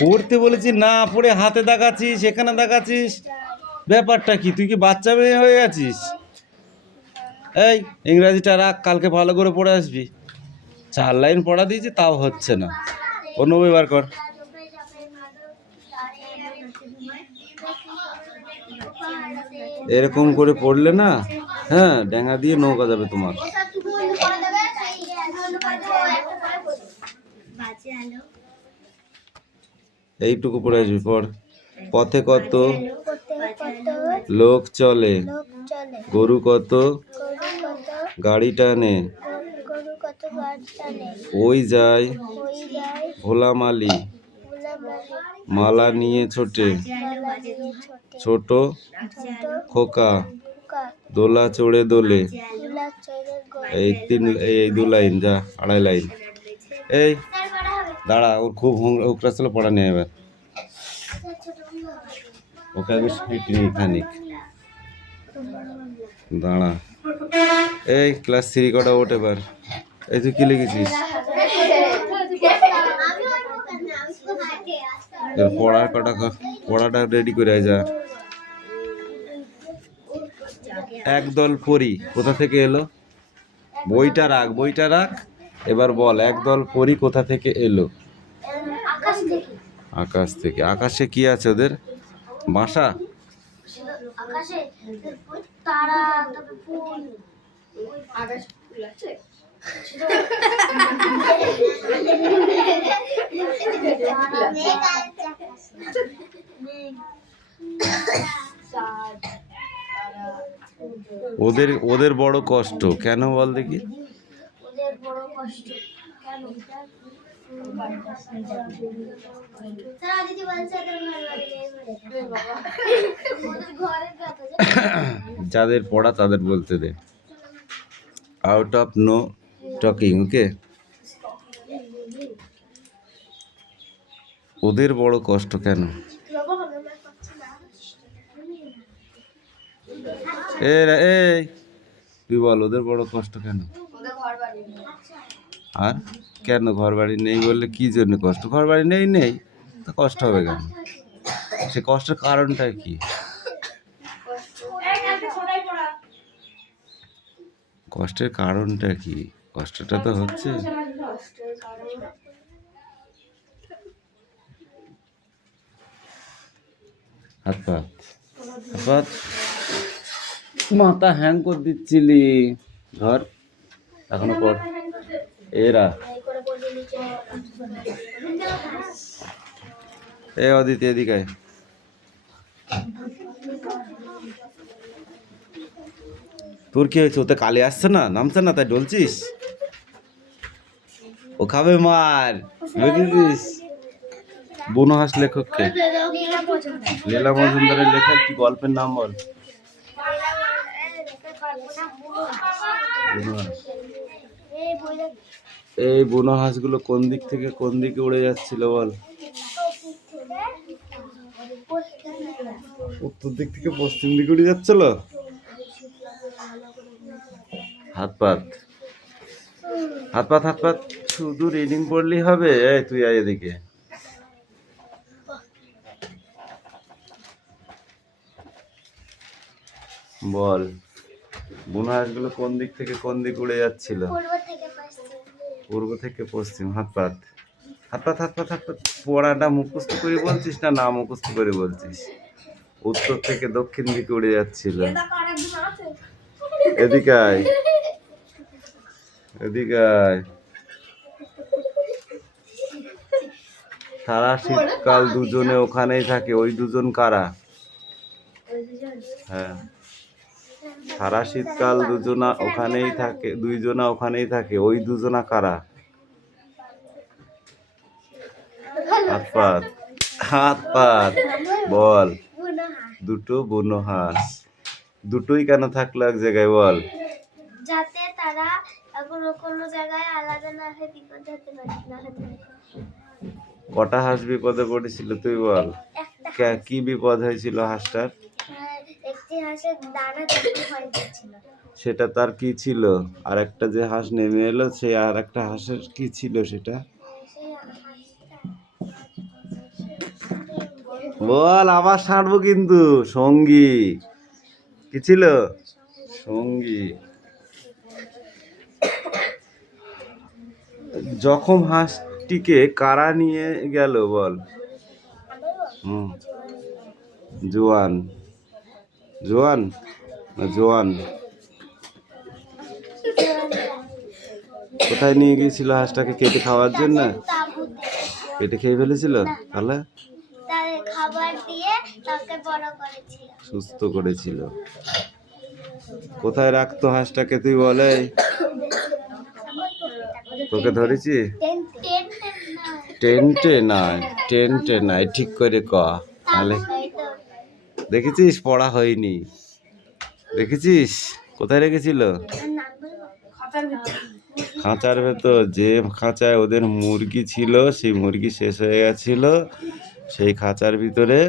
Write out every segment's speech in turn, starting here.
পড়তে বলেছি না পড়ে হাতে দেখাচ্ছিস, এখানে দেখাচ্ছিস, ব্যাপারটা কি? তুই কি বাচ্চা মেয়ে হয়ে গেছিস? এই ইংরাজিটা রাখ, কালকে ভালো করে পড়ে আসবি। 4 লাইন পড়া দিয়েছি তাও হচ্ছে না, অন্য বই বার কর। এরকম করে পড়লে না, হ্যাঁ, ডেঙ্গা দিয়ে নৌকা যাবে তোমার। এইটুকু পড়ে আসবি, পড়। পথে কত লোক চলে, গরু কত গাড়ি টানে, ওই যায় ভোলা মালি, মালা নিয়ে ছোটে ছোট খোকা, দোলা চড়ে দোলে। এই 2 লাইন, যা 2.5 লাইন। এই দাঁড়া, ওর খুব উকরা ছিল, পড়া নেই এবার, ওকে আমি স্পিড নিই খানিক, দাঁড়া। এই ক্লাস 3 কটা ওঠ এবার। এই তুই কি লিখেছিস? পড়াটা রেডি করে যা। একদল পরী কোথা থেকে এলো? বইটা রাখ, বইটা রাখ। এবার বল, একদল পরী কোথা থেকে এলো? আকাশ থেকে। আকাশে কি আছে ওদের? বাসা? ওদের বড় কষ্ট কেন বল দেখি? যাদের পড়া তাদের বলতে দে। আউট অফ নো টকিং, ওকে? ওদের বড় কষ্ট কেন? এই তুই বল, ওদের বড় কষ্ট কেন? আর কেন ঘর বাড়ি নেই বললে কি জন্য কষ্ট? ঘর বাড়ি নেই তো কষ্ট হবে কেন? সে কষ্টের কারণটা কি? কষ্টের কারণটা কি? কষ্টটা তো হচ্ছে হাত পাত মাথা হ্যাং করে দিচ্ছিলি। ধর এখনো পর। এরা এ অদিতি এদিকে আয়। তোর কি হয়েছে? ওতে কালে আসছে না, নামছে না, তাই ডলছিস? ও খাবে মার, বুঝেছিস? বুনো হাঁস লেখককে? লীলা মজুমদারের লেখা একটি গল্পের নাম বল। এই বুনো হাঁসগুলো কোন দিক থেকে কোন দিকে উড়ে যাচ্ছিল বল? উত্তর দিক থেকে পশ্চিম দিকে উড়ে যাচ্ছিল। হাত পাত শুধু রিডিং পড়লেই হবে? এই তুই আয় এদিকে। বল, বুনো হাঁসগুলো কোন দিক থেকে কোন দিক উড়ে যাচ্ছিল? পূর্ব থেকে পশ্চিম। হাত পাত। পড়াটা মুখস্থ করে বলছিস না মুখস্থ করে বলছিস? উত্তর থেকে দক্ষিণ দিকে উড়ে যাচ্ছিল। এদিকে আয়। সারা শীতকাল দুজনে ওখানেই থাকে, ওই দুজন কারা? হ্যাঁ, সারা শীতকাল দুজনা ওখানেই থাকে, দুইজনা ওখানেই থাকে। ওই দুজনা কারা? হাত পাত, হাত পাত, বল। দুটো বুনো হাঁস। দুটোই কেন থাকলো এক জায়গায় বল? যাতে তারা কোনো জায়গায় আলাদা না হয়ে বিপদ হতে পারে না হতে পারে। কটা হাঁস বিপদে পড়েছিল তুই বল? কি বিপদ হয়েছিল হাঁসটার? একটি হাঁসের দানা তৈরি হয়ে গিয়েছিল। সেটা তার কি ছিল? আর একটা যে হাঁস নেমে এলো, সে আর একটা হাঁসের কি ছিল সেটা? বল, আবার ছাড়বো কিন্তু। সঙ্গী কি ছিল? সঙ্গী। জখম হাঁসটিকে কারা নিয়ে গেল বল? জোয়ান। জোয়ান না জোয়ান? কোথায় নিয়ে গিয়েছিল হাঁসটাকে? কেটে খাওয়ার জন্য? কেটে খেয়ে ফেলেছিল? তাহলে খাবার দিয়ে তাকে বড় করেছিল, সুস্থ করেছিল। কোথায় রাখতো হাঁসটাকে তুই বলে? তোকে ধরেছি? টেন্টে নয়, টেন্টে নয়, ঠিক করে ক। তাহলে দেখেছিস পড়া হয়নি, দেখেছিস? কোথায় রেখেছিল? খাঁচার ভেতর। যে খাঁচায় ওদের মুরগি ছিল, সেই মুরগি শেষ হয়ে গেছিল, সেই খাঁচার ভিতরে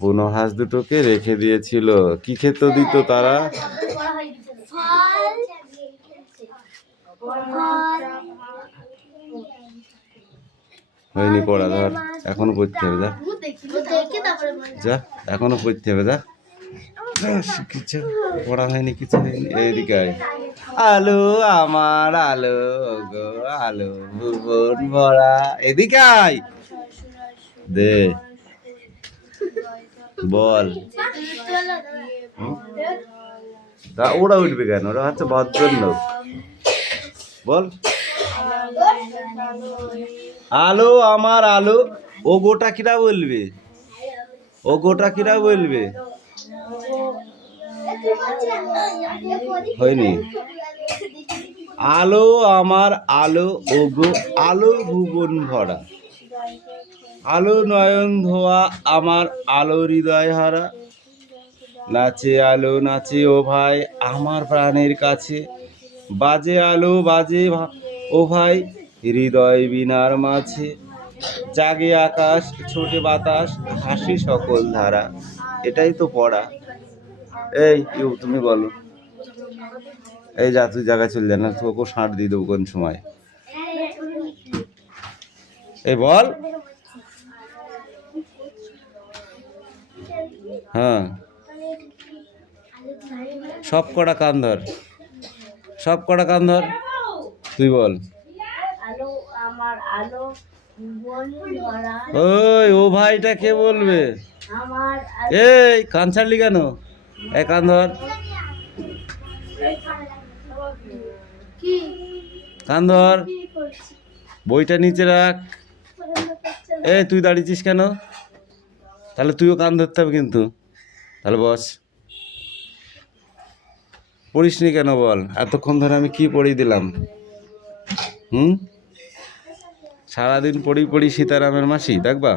বুনো হাঁস দুটোকে রেখে দিয়েছিল। কি খেতে দিত তারা? হয়নি পড়া, ধর এখনো পড়তে হবে। যা যা, এখনো পড়তে হবে। যা, কিছু পড়া হয়নি, কিছু হয়নি। এইদিকে আয়। আলু আমার আলু গো আলু ভুবন ভরা। এদিকে আয়, দে বল। ওরা উঠবে কেন? ওরা হচ্ছে ভদ্রলোক। বল, আলু আমার আলু। ও গোটা কিরা বলবে? ও গোটা কিরা বলবে? হয়নি। আলো আমার আলো, ও গো আলো ভুবন ভরা। আলো নয়ন ধোয়া, আমার আলো হৃদয় হারা। নাচে আলো নাচে ও ভাই আমার প্রাণের কাছে। বাজে আলো বাজে ও ভাই হৃদয় বিনার মাঝে। জাগে আকাশ ছোটে বাতাস, হাসি সকল ধারা। এটাই তো পড়া। এই তুমি বলো। এই যা, তুই জায়গায় চলে যা, না তোকে ষাঁড় দিয়ে দেবো কোন সময়। এই বল। হ্যাঁ, সব কটা কান ধর, সব কটা কান ধর। তুই বল। ওই ও ভাইটা কে বলবে? এই কান ছাড়লি কেন? এক কান ধর, কান ধর। বইটা নিচে রাখ। এই তুই দাঁড়িয়েছিস কেন? তাহলে তুইও কান ধরতে হবে কিন্তু। তাহলে বস। পড়িসনি কেন বল? এতক্ষণ ধরে আমি কি পড়িয়ে দিলাম? সারাদিন পড়ি পড়ি সীতারামের মাসি। দেখবা,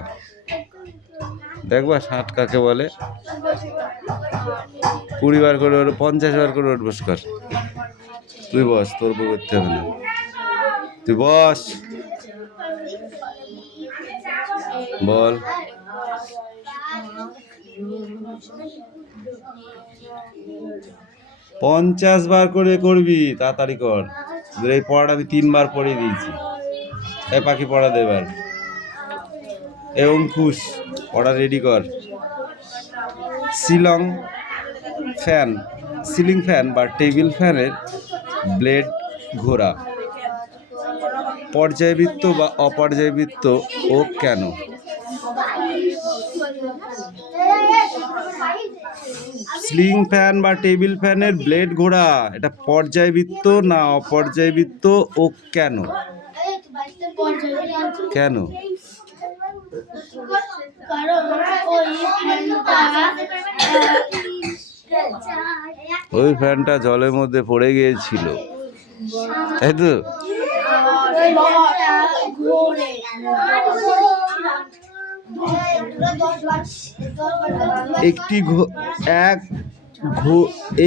দেখবা ষাট কাকে বলে? 20 বার করে 50 বার করে ওঠ, বস কর। তুই বস, তোর বই করতে হবে না। তুই বস, বল। 50 বার করে করবি, তাড়াতাড়ি কর। এই পড়াটা আমি 3 বার পড়িয়ে দিয়েছি। এই পাখি পড়া দে এবার। এ অঙ্কুশ পড়া রেডি কর। সিলিং ফ্যান বা টেবিল ফ্যানের ব্লেড ঘোরা। পর্যায়বৃত্ত বা অপর্যায়বৃত্ত ও কেন? সিলিং ফ্যান বা টেবিল ফ্যানের ব্লেড ঘোরা, এটা পর্যায়বৃত্ত না অপর্যায়বৃত্ত ও কেন? কেন? কারণ ওই ফ্যানটা ওই ফ্যানটা জলের মধ্যে পড়ে গিয়েছিল, তাই তো? একটি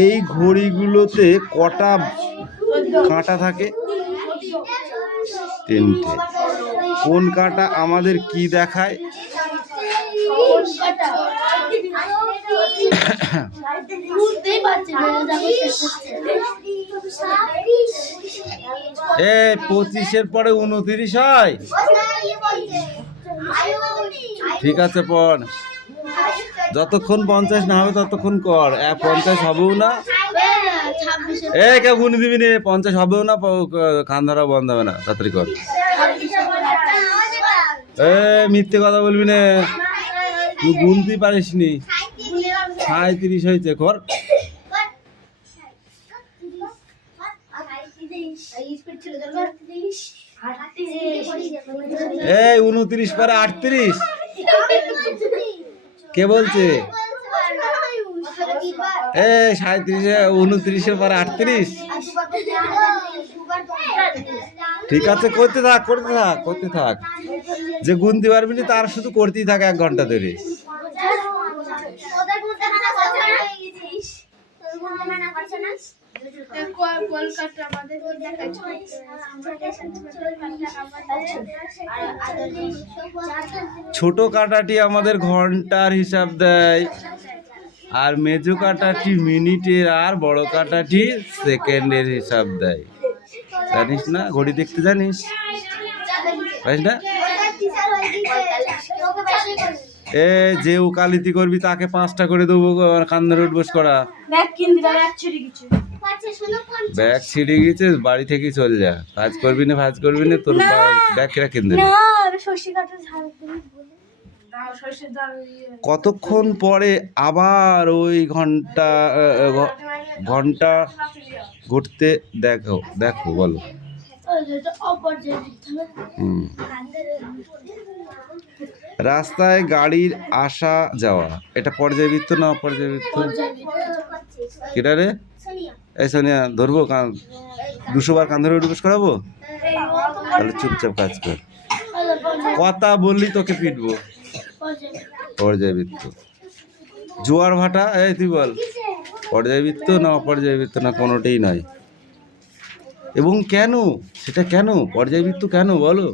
এই ঘড়িগুলোতে কটা কাঁটা থাকে? 3টে। কোন কাঁটা আমাদের কি দেখায়? এ 25-এর পরে 29 হয়? ঠিক আছে, পড়। যতক্ষণ 50 না হবে ততক্ষণ কর। 50 হবেও না, কেউ গুনে দিবি নে। 50 হবেও না, কান ধরা বন্ধ হবে না। তাড়াতাড়ি কর। মিথ্যে কথা বলবি না, তুই গুনতে পারিস নি। 37 হয়েছে, কর। 29 পরে 38। কে বলছে? 37-29 পরে 38। ঠিক আছে, করতে থাক। যে গুনতে পারবি না তার শুধু করতেই থাকে 1 ঘন্টা ধরে। ছোট কাঁটাটি আমাদের ঘন্টার হিসাব দেয়, আর মেজো কাঁটাটি মিনিটের, আর বড় কাঁটাটি সেকেন্ডের হিসাব দেয়। জানিস না? ঘড়ি দেখতে জানিস না? যে উকালিতি করবি তাকে 5টা করে দেবো, কান ধরে উঠবোস করা। ব্যাগ ছিঁড়ে গেছে, বাড়ি থেকে চলে যা। কাজ করবি না, তোর ব্যাগ কেরা কিনতে। কতক্ষণ পরে আবার ওই ঘন্টা ঘুরতে দেখো বলো। রাস্তায় গাড়ির আসা যাওয়া, এটা পর্যায়বৃত্ত না অপর্যায়বৃত্ত? কেটা রে? এই সোনিয়া, ধরবো 200 বার কান ধরে উঠবোস করাবো? তাহলে চুপচাপ কাজ কর। কথা বললি তোকে পিটবো। পর্যায়বৃত্ত। জোয়ার ভাটা, তুই বল, পর্যায়বৃত্ত না অপর্যায়বৃত্ত? না কোনোটাই নয়। এবং কেন? সেটা কেন পর্যায়বৃত্ত কেন বলো,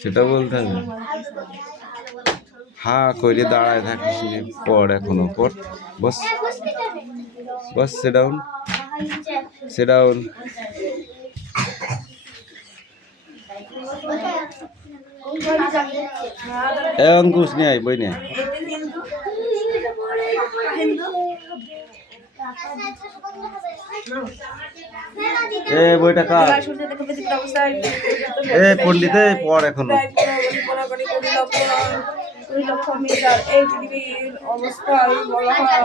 সেটা বলতে হবে। হ্যাঁ কইলে দাঁড়ায় থাকিস নে, পড়, এখনো পড়। বস, sit down. অঙ্কুশ নিয়ে আয়, বই নিয়ে আয়। বইটা কার? পণ্ডিত, পড় এখনো। এই পৃথিবীর অবস্থায় বলা হয়,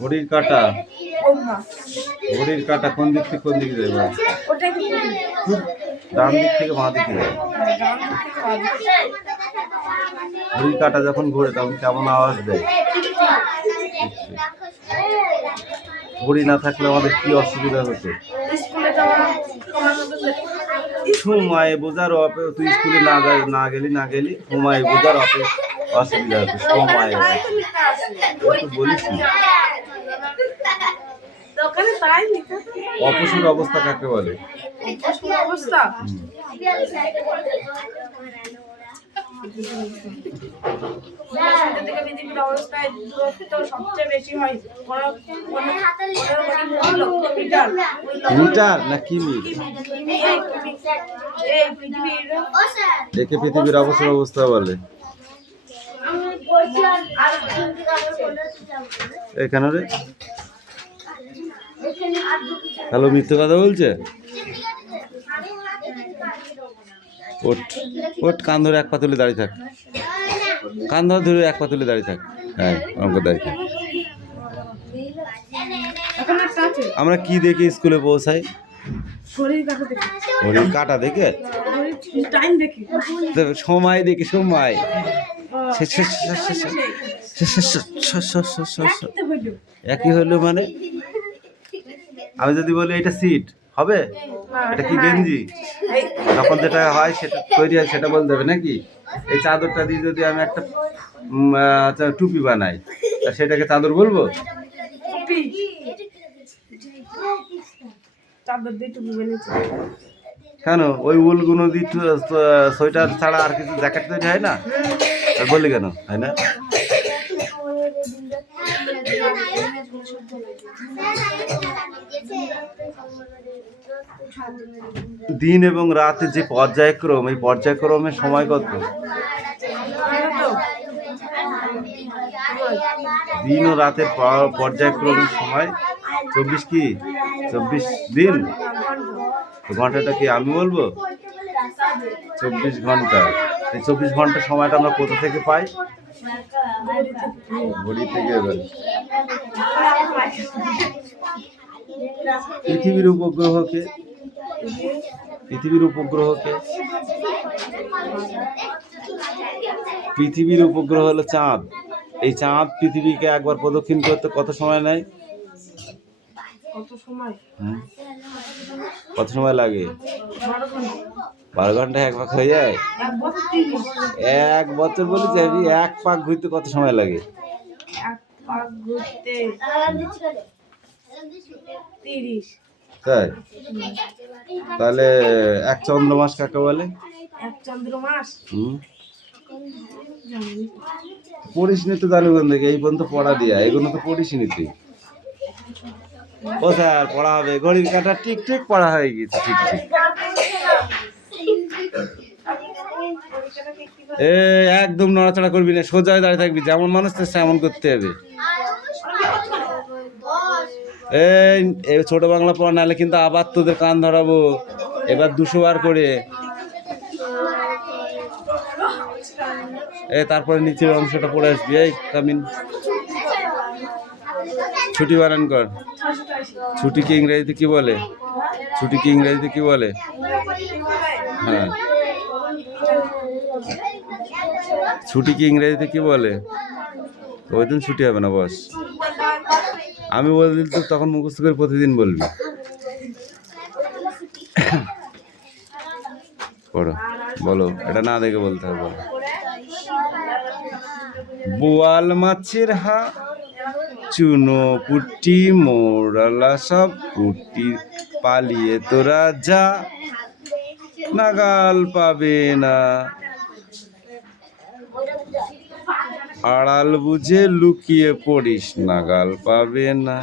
ঘড়ির কাঁটা কোন দিক থেকে কোন দিকে যাবে? ডান দিক থেকে বাঁ দিকে যাবে। ঘড়ির কাঁটা যখন ঘোরে তখন কেমন আওয়াজ দেয়? ঘড়ি না থাকলে আমাদের কি অসুবিধা হতো? সময় বোঝার তুই স্কুলে না গেলি সময় বোঝার অসুবিধা হতো। সময় বলিস অপসুর অবস্থা কাকে বলে? পৃথিবীর অবস্থায় দূরত্ব সবচেয়ে বেশি হয় মিটার না কিমি? একে পৃথিবীর অবসর অবস্থা বলে। এখানে রে হ্যালো, মিথ্যে কথা বলছে। ওট কান ধরে 1 পা তুলে দাঁড়িয়ে থাক। কান ধরে 1 পা তুলে দাঁড়িয়ে থাক। হ্যাঁ, অঙ্ক দাঁড়িয়ে থাক। আমরা কি দেখে স্কুলে পৌঁছাই? ঘড়ির কাঁটা দেখে। টাইম দেখি তো সময় দেখি সময় রাখতে হইলো একই হলো মানে আমি যদি বলি এটা সিট হবে, এটা কি গেঞ্জি, তখন যেটা হয় সেটা তৈরি হয় সেটা বলতে হবে নাকি? এই চাদরটা দিয়ে যদি আমি একটা টুপি বানাই, তা সেটাকে চাদর বলবো? টুপি চাদর দিয়ে টুপি বানিয়েছে কেন ওই উলগুলো দিয়ে সোয়েটার ছাড়া আর কিছু জ্যাকেট তৈরি হয় না? আর বললি কেন হয় না? দিন এবং রাতের যে পর্যায়ক্রম, এই পর্যায়ক্রমের সময় কত? দিন ও রাতের পর্যায়ক্রমের সময় 24 কি 24 দিন? তো ঘন্টাটা কি আমি বলবো? 24 ঘন্টা। এই 24 ঘন্টা সময়টা আমরা কোথা থেকে পাই? ঘড়ি থেকে। এবার পৃথিবীর উপগ্রহকে পৃথিবীর উপগ্রহ হলো চাঁদ। এই চাঁদ পৃথিবীকে একবার প্রদক্ষিণ করতে কত সময় নেয়? কত সময় কত সময় লাগে? 12 ঘন্টা এক পাক হয়ে যায়? 1 বছর বলে যাবি, এক পাক ঘুরতে কত সময় লাগে? এক পাক ঘুরতে 30। তাই? তাহলে এক চন্দ্রমাস কাকে বলে? এক চন্দ্র মাস পড়িস নি তো জানু কোন থেকে? এই পর্যন্ত পড়া দিয়া, এগুলো তো পড়িস নি তুই। ও স্যার পড়া হবে, ঘড়ির কাঁটা ঠিক ঠিক পড়া হয়ে গেছে, ঠিক ঠিক। এ একদম নড়াচড়া করবি না, সোজা হয়ে দাঁড়িয়ে থাকবি, যেমন মানুষ তেমন করতে হবে। এই ছোট বাংলা পড়া, নাহলে কিন্তু আবার তোদের কান ধরাবো। এবার 200 বার করে। তারপরে নিচের অংশটা পড়ে আসবি। এই কামিন, ছুটি বানান কর। ছুটিকে ইংরেজিতে কি বলে? ছুটিকে ইংরেজিতে কি বলে? হ্যাঁ, ছুটিকে ইংরেজিতে কি বলে? ওই দিন ছুটি হবে না, বস। আমি বলে দিল তো, তখন মুখস্থ করে প্রতিদিন বলবি। পড়ো, বলো, এটা না দেখে বলতে হবে। বলো। বোয়াল মাছের হা, চুনো পুটি মোরালা সব পুটি, পালিয়ে তোরা যা, নাগাল পাবে না, আড়াল বুঝে লুকিয়ে পড়িস, নাগাল পাবে না।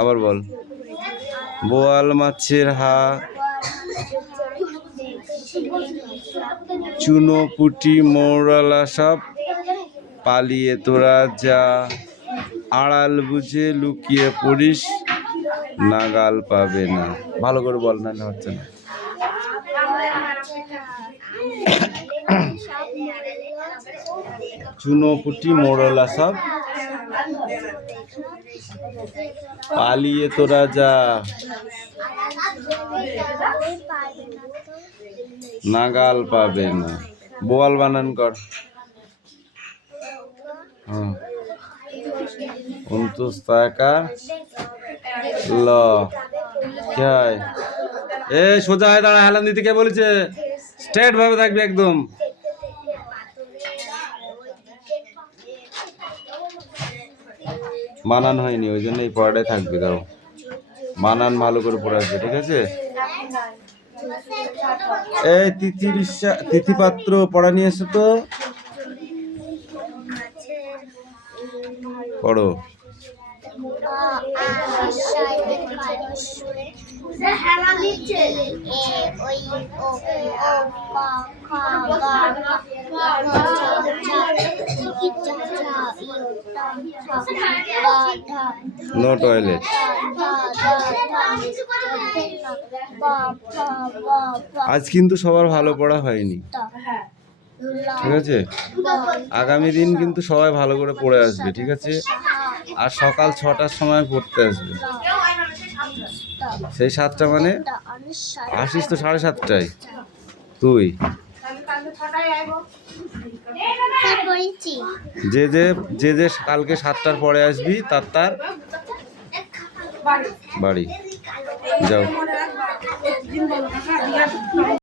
আবার বল। বোয়াল মাছের হা, চুনো পুটি মৌরালা সব, পালিয়ে তোরা যা, আড়াল বুঝে লুকিয়ে পড়িস, নাগাল পাবে না। ভালো করে বল, না হচ্ছে না। চুনো পুটি মোড়লা সব, পালিয়ে তোরা যা, নাগাল পাবে না। বোয়াল বানান কর। হ্যাঁ, 29 টাকা ল। কি হয়? সোজা হয়ে দাঁড়া, হেলান দিতে কে বলেছে? স্ট্রেট ভাবে থাকবি একদম। বানান হয়নি, ওই জন্য এই পড়াটাই থাকবে। দাও, বানান ভালো করে পড়ে আসবে, ঠিক আছে? এই তিথিপাত্র পড়া নিয়ে এসো তো, পড়ো। No toilet. আজ কিন্তু সবার ভালো পড়া হয়নি, ঠিক আছে? আগামী দিন কিন্তু সবাই ভালো করে পড়ে আসবে, ঠিক আছে? আর সকাল 6টার সময় পড়তে আসবে। সেই 7টা মানে আসিস তো 7:30টায়। তুই স্যার বলছি যে কালকে 7টার পরে আসবি তার বাড়ি বাড়ি যাও। মনে রাখবা, দিন বলো কাকা,